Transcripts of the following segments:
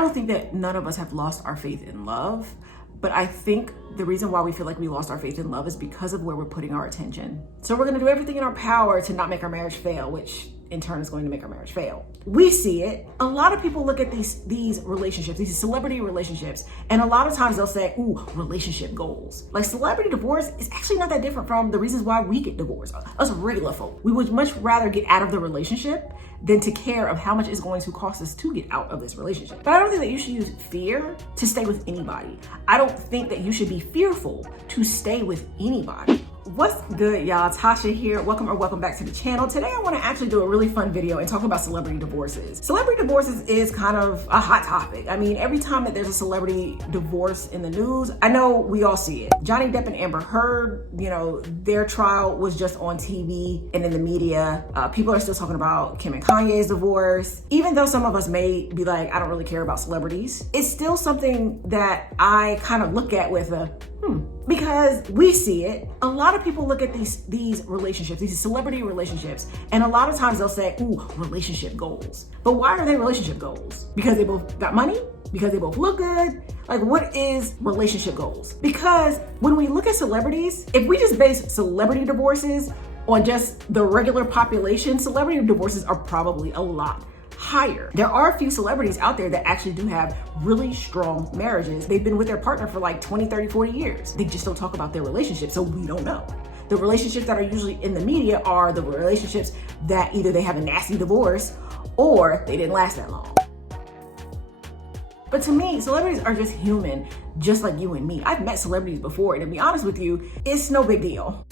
don't think that none of us have lost our faith in love, but I think the reason why we feel like we lost our faith in love is because of where we're putting our attention. So we're gonna do everything in our power to not make our marriage fail, which in turn is going to make our marriage fail. We see it. A lot of people look at these relationships, these celebrity relationships, and a lot of times they'll say, ooh, relationship goals. Like celebrity divorce is actually not that different from the reasons why we get divorced. Us regular folk, we would much rather get out of the relationship than to care of how much it's going to cost us to get out of this relationship. But I don't think that you should use fear to stay with anybody. I don't think that you should be fearful to stay with anybody. What's good, y'all? Tasha here. Welcome back to the channel. Today I want to actually do a really fun video and talk about celebrity divorces. Celebrity divorces is kind of a hot topic. I mean, every time that there's a celebrity divorce in the news, I know we all see it. Johnny Depp and Amber Heard, their trial was just on TV and in the media. People are still talking about Kim and Kanye's divorce. Even though some of us may be like, I don't really care about celebrities, it's still something that I kind of look at with a because we see it. A lot of people look at these relationships, these celebrity relationships, and a lot of times they'll say, ooh, relationship goals. But why are they relationship goals? Because they both got money? Because they both look good? Like, what is relationship goals? Because when we look at celebrities, if we just base celebrity divorces on just the regular population, celebrity divorces are probably a lot higher. There are a few celebrities out there that actually do have really strong marriages. They've been with their partner for like 20, 30, 40 years. They just don't talk about their relationship, so we don't know. The relationships that are usually in the media are the relationships that either they have a nasty divorce or they didn't last that long. But to me, celebrities are just human, just like you and me. I've met celebrities before, and to be honest with you, it's no big deal.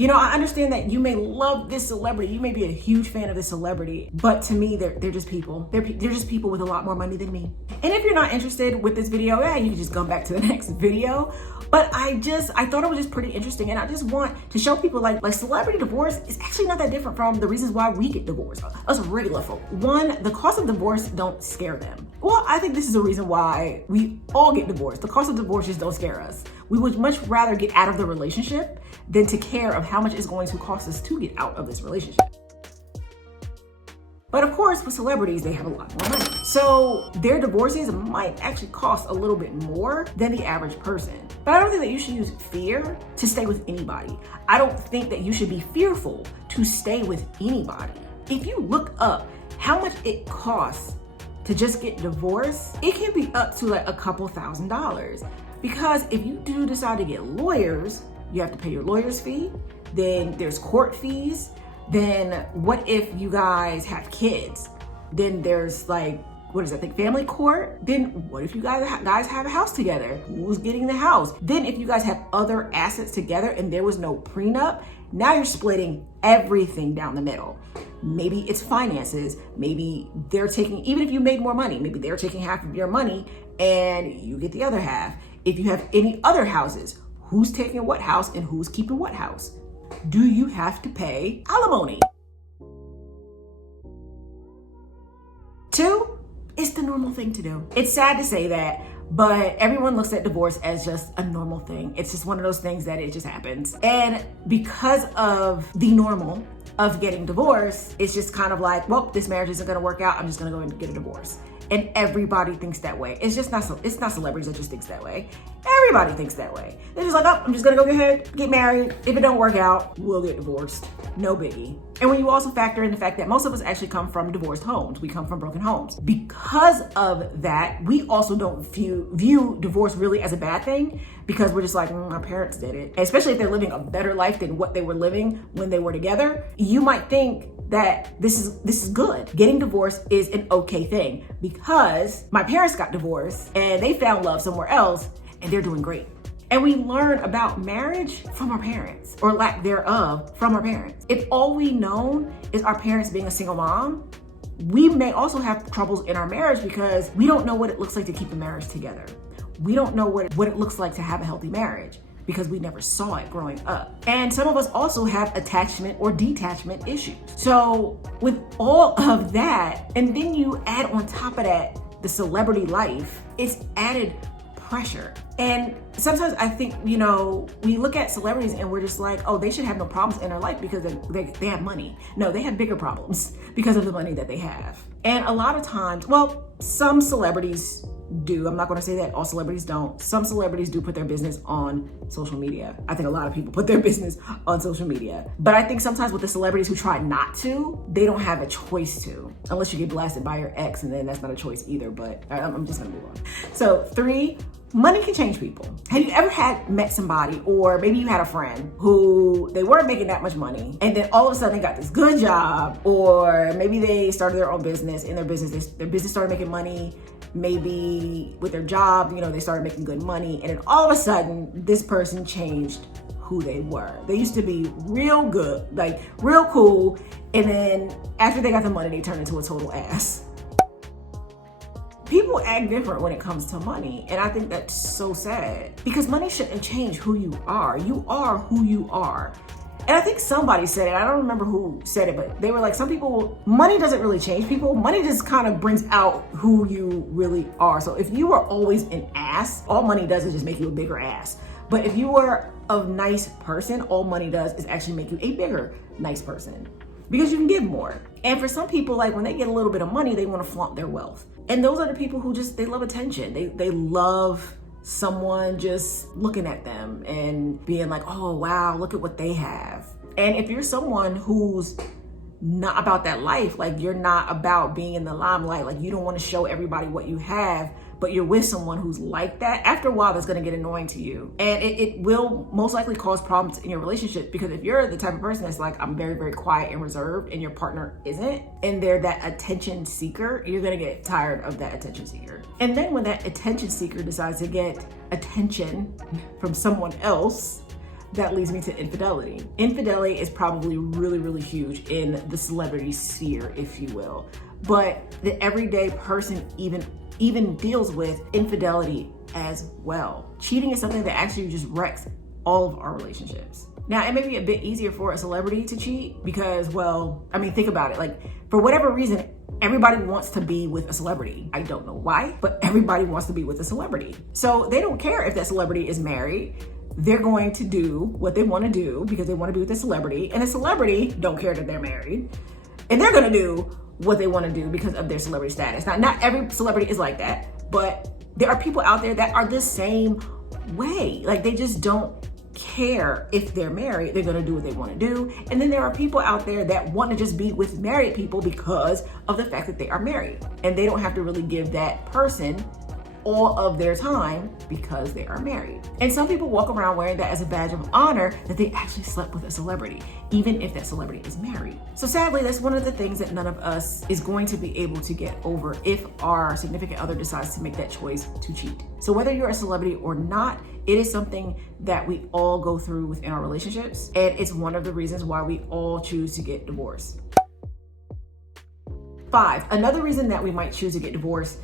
I understand that you may love this celebrity. You may be a huge fan of this celebrity, but to me, they're just people. They're just people with a lot more money than me. And if you're not interested with this video, you can just come back to the next video. But I thought it was just pretty interesting. And I just want to show people like celebrity divorce is actually not that different from the reasons why we get divorced. Us regular folk. One, the cost of divorce don't scare them. Well, I think this is a reason why we all get divorced. The cost of divorce just don't scare us. We would much rather get out of the relationship than to care of how much it's going to cost us to get out of this relationship. But of course, with celebrities, they have a lot more money. So their divorces might actually cost a little bit more than the average person. But I don't think that you should use fear to stay with anybody. I don't think that you should be fearful to stay with anybody. If you look up how much it costs to just get divorced, it can be up to like a couple $1,000s. Because if you do decide to get lawyers, you have to pay your lawyer's fee, then there's court fees, then what if you guys have kids? Then there's family court? Then what if you guys have a house together? Who's getting the house? Then if you guys have other assets together and there was no prenup, now you're splitting everything down the middle. Maybe it's finances. Maybe they're taking, even if you made more money, maybe they're taking half of your money and you get the other half. If you have any other houses, who's taking what house and who's keeping what house? Do you have to pay alimony? 2, it's the normal thing to do. It's sad to say that, but everyone looks at divorce as just a normal thing. It's just one of those things that it just happens. And because of the normal of getting divorced, it's just kind of like, well, this marriage isn't gonna work out. I'm just gonna go and get a divorce. And everybody thinks that way. It's not celebrities that just thinks that way. Everybody thinks that way. They're just like, oh, I'm just gonna go ahead, get married. If it don't work out, we'll get divorced. No biggie. And when you also factor in the fact that most of us actually come from divorced homes, we come from broken homes. Because of that, we also don't view divorce really as a bad thing, because we're just like, our parents did it. And especially if they're living a better life than what they were living when they were together, you might think that this is good. Getting divorced is an okay thing because my parents got divorced and they found love somewhere else and they're doing great. And we learn about marriage from our parents, or lack thereof from our parents. If all we know is our parents being a single mom, we may also have troubles in our marriage because we don't know what it looks like to keep a marriage together. We don't know what it looks like to have a healthy marriage because we never saw it growing up. And some of us also have attachment or detachment issues. So with all of that, and then you add on top of that the celebrity life, it's added pressure. And sometimes I think, we look at celebrities and we're just like, oh, they should have no problems in their life because they have money. No, they have bigger problems because of the money that they have. And a lot of times, well, some celebrities do. I'm not going to say that all celebrities don't. Some celebrities do put their business on social media. I think a lot of people put their business on social media. But I think sometimes with the celebrities who try not to, they don't have a choice to, unless you get blasted by your ex, and then that's not a choice either. But I'm just going to move on. So 3, money can change people. Have you ever met somebody, or maybe you had a friend who they weren't making that much money, and then all of a sudden they got this good job, or maybe they started their own business, and their business started making money. Maybe with their job, they started making good money, and then all of a sudden this person changed who they were. They used to be real good, like real cool, and then after they got the money, they turned into a total ass. People act different when it comes to money, and I think that's so sad, because money shouldn't change who you are. You are who you are. And I think somebody said it, I don't remember who said it, but they were like, some people, money doesn't really change people. Money just kind of brings out who you really are. So if you are always an ass, all money does is just make you a bigger ass. But if you are a nice person, all money does is actually make you a bigger nice person, because you can give more. And for some people, like when they get a little bit of money, they want to flaunt their wealth. And those are the people who they love attention. They love someone just looking at them and being like, oh, wow, look at what they have. And if you're someone who's not about that life, like you're not about being in the limelight, like you don't want to show everybody what you have, but you're with someone who's like that, after a while, that's going to get annoying to you. And it will most likely cause problems in your relationship, because if you're the type of person that's like, I'm very, very quiet and reserved, and your partner isn't, and they're that attention seeker, you're going to get tired of that attention seeker. And then when that attention seeker decides to get attention from someone else, that leads me to infidelity. Infidelity is probably really, really huge in the celebrity sphere, if you will. But the everyday person even deals with infidelity as well. Cheating is something that actually just wrecks all of our relationships. Now, it may be a bit easier for a celebrity to cheat because, well, I mean, think about it. Like, for whatever reason, everybody wants to be with a celebrity. I don't know why, but everybody wants to be with a celebrity. So they don't care if that celebrity is married. They're going to do what they want to do because they want to be with a celebrity, and the celebrity don't care that they're married, and they're going to do what they want to do because of their celebrity status. Now, not every celebrity is like that, but there are people out there that are the same way. Like, they just don't care if they're married. They're going to do what they want to do. And then there are people out there that want to just be with married people because of the fact that they are married, and they don't have to really give that person all of their time because they are married. And some people walk around wearing that as a badge of honor, that they actually slept with a celebrity, even if that celebrity is married. So sadly, that's one of the things that none of us is going to be able to get over if our significant other decides to make that choice to cheat. So whether you're a celebrity or not, it is something that we all go through within our relationships, and it's one of the reasons why we all choose to get divorced. 5, another reason that we might choose to get divorced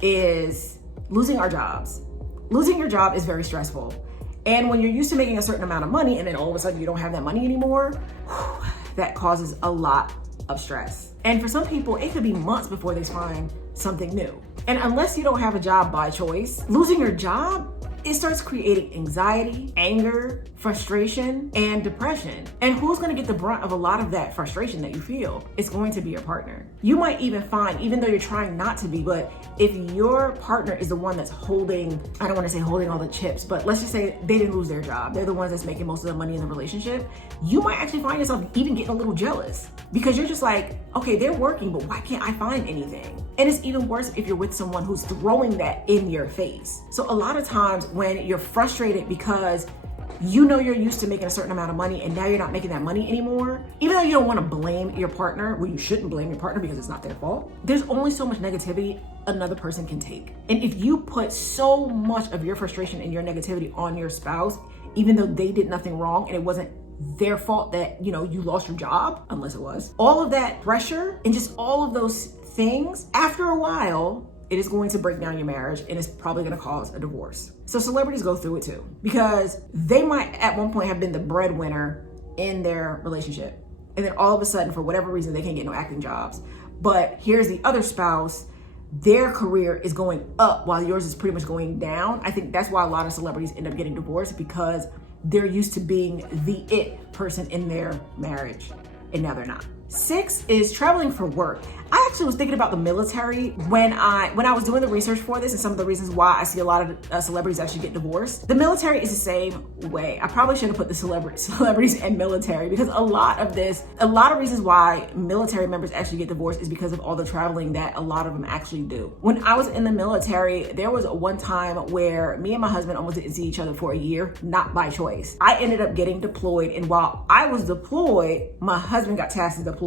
is losing our jobs. Losing your job is very stressful. And when you're used to making a certain amount of money and then all of a sudden you don't have that money anymore, that causes a lot of stress. And for some people, it could be months before they find something new. And unless you don't have a job by choice, losing your job, it starts creating anxiety, anger, frustration, and depression. And who's going to get the brunt of a lot of that frustration that you feel? It's going to be your partner. You might even find, even though you're trying not to be, but if your partner is the one that's holding, I don't want to say holding all the chips, but let's just say they didn't lose their job, they're the ones that's making most of the money in the relationship, you might actually find yourself even getting a little jealous, because you're just like, okay, they're working, but why can't I find anything? And it's even worse if you're with someone who's throwing that in your face. So a lot of times when you're frustrated because you know you're used to making a certain amount of money and now you're not making that money anymore, even though you don't want to blame your partner, well, you shouldn't blame your partner because it's not their fault, there's only so much negativity another person can take. And if you put so much of your frustration and your negativity on your spouse, even though they did nothing wrong and it wasn't their fault that, you lost your job, unless it was, all of that pressure and just all of those things, after a while, it is going to break down your marriage and it's probably going to cause a divorce. So celebrities go through it too, because they might at one point have been the breadwinner in their relationship. And then all of a sudden, for whatever reason, they can't get no acting jobs. But here's the other spouse their career is going up while yours is pretty much going down. I think that's why a lot of celebrities end up getting divorced, because they're used to being the it person in their marriage, and now they're not. 6 is traveling for work. I actually was thinking about the military when I was doing the research for this, and some of the reasons why I see a lot of celebrities actually get divorced. The military is the same way. I probably should have put the celebrities and military, because a lot of reasons why military members actually get divorced is because of all the traveling that a lot of them actually do. When I was in the military, there was one time where me and my husband almost didn't see each other for a year, not by choice. I ended up getting deployed, and while I was deployed, my husband got tasked to deploy.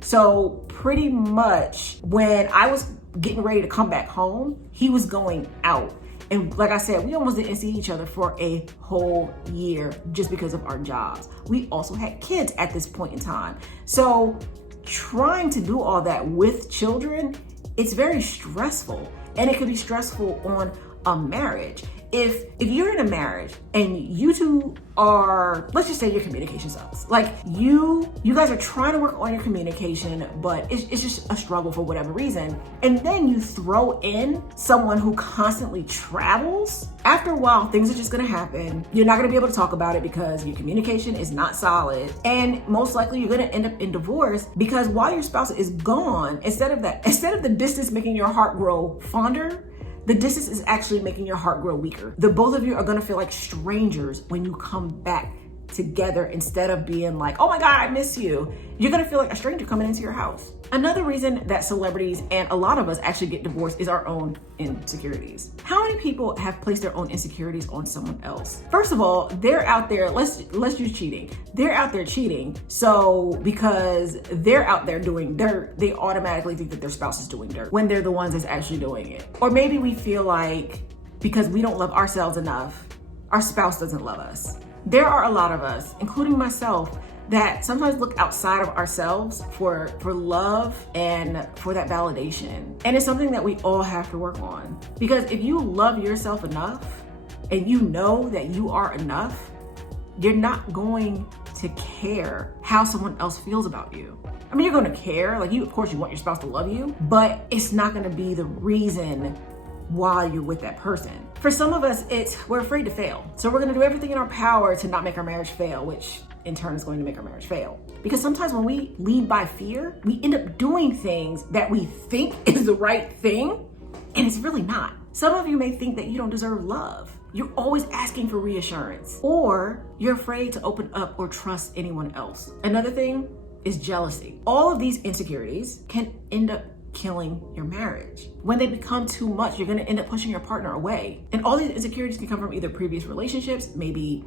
So pretty much when I was getting ready to come back home, he was going out. And like I said, we almost didn't see each other for a whole year just because of our jobs. We also had kids at this point in time. So trying to do all that with children, it's very stressful. And it could be stressful on a marriage. If you're in a marriage and you two are, let's just say your communication sucks. Like you guys are trying to work on your communication, but it's just a struggle for whatever reason. And then you throw in someone who constantly travels. After a while, things are just gonna happen. You're not gonna be able to talk about it because your communication is not solid. And most likely you're gonna end up in divorce, because while your spouse is gone, instead of the distance making your heart grow fonder, the distance is actually making your heart grow weaker. The both of you are gonna feel like strangers when you come back together. Instead of being like, oh my God, I miss you, you're gonna feel like a stranger coming into your house. Another reason that celebrities and a lot of us actually get divorced is our own insecurities. How many people have placed their own insecurities on someone else? First of all, they're out there, let's use cheating. They're out there cheating. So because they're out there doing dirt, they automatically think that their spouse is doing dirt when they're the ones that's actually doing it. Or maybe we feel like because we don't love ourselves enough, our spouse doesn't love us. There are a lot of us, including myself, that sometimes look outside of ourselves for love and for that validation. And it's something that we all have to work on. Because if you love yourself enough and you know that you are enough, you're not going to care how someone else feels about you. I mean, you're gonna care, like of course you want your spouse to love you, but it's not gonna be the reason why you're with that person. For some of us, we're afraid to fail. So we're gonna do everything in our power to not make our marriage fail, which in turn is going to make our marriage fail. Because sometimes when we lead by fear, we end up doing things that we think is the right thing, and it's really not. Some of you may think that you don't deserve love. You're always asking for reassurance, or you're afraid to open up or trust anyone else. Another thing is jealousy. All of these insecurities can end up killing your marriage. When they become too much, you're gonna end up pushing your partner away. And all these insecurities can come from either previous relationships, maybe,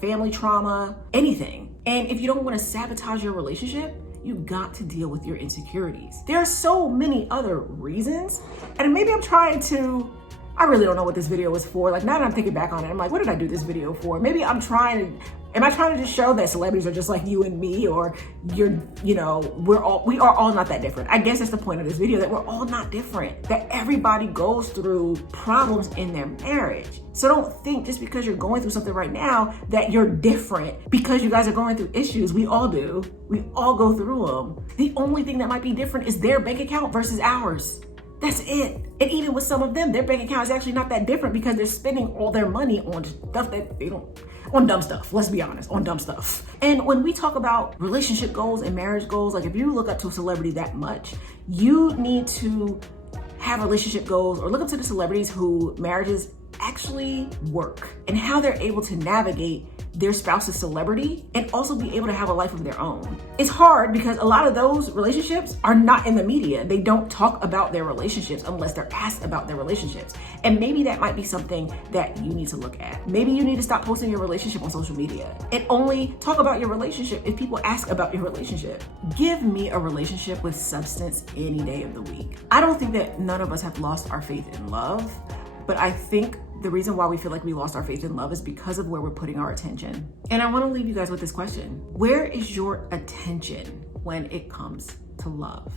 family trauma, anything. And if you don't wanna sabotage your relationship, you got to deal with your insecurities. There are so many other reasons, and maybe I really don't know what this video was for. Like now that I'm thinking back on it, I'm like, what did I do this video for? Maybe am I trying to just show that celebrities are just like you and me, or we are all not that different. I guess that's the point of this video, that we're all not different, that everybody goes through problems in their marriage. So don't think just because you're going through something right now that you're different because you guys are going through issues. We all do. We all go through them. The only thing that might be different is their bank account versus ours. That's it. And even with some of them, their bank account is actually not that different because they're spending all their money on stuff that they don't, on dumb stuff. Let's be honest, on dumb stuff. And when we talk about relationship goals and marriage goals, like if you look up to a celebrity that much, you need to have relationship goals, or look up to the celebrities who marriages actually work and how they're able to navigate their spouse's celebrity and also be able to have a life of their own. It's hard because a lot of those relationships are not in the media. They don't talk about their relationships unless they're asked about their relationships. And maybe that might be something that you need to look at. Maybe you need to stop posting your relationship on social media and only talk about your relationship if people ask about your relationship. Give me a relationship with substance any day of the week. I don't think that none of us have lost our faith in love, but I think the reason why we feel like we lost our faith in love is because of where we're putting our attention. And I want to leave you guys with this question. Where is your attention when it comes to love?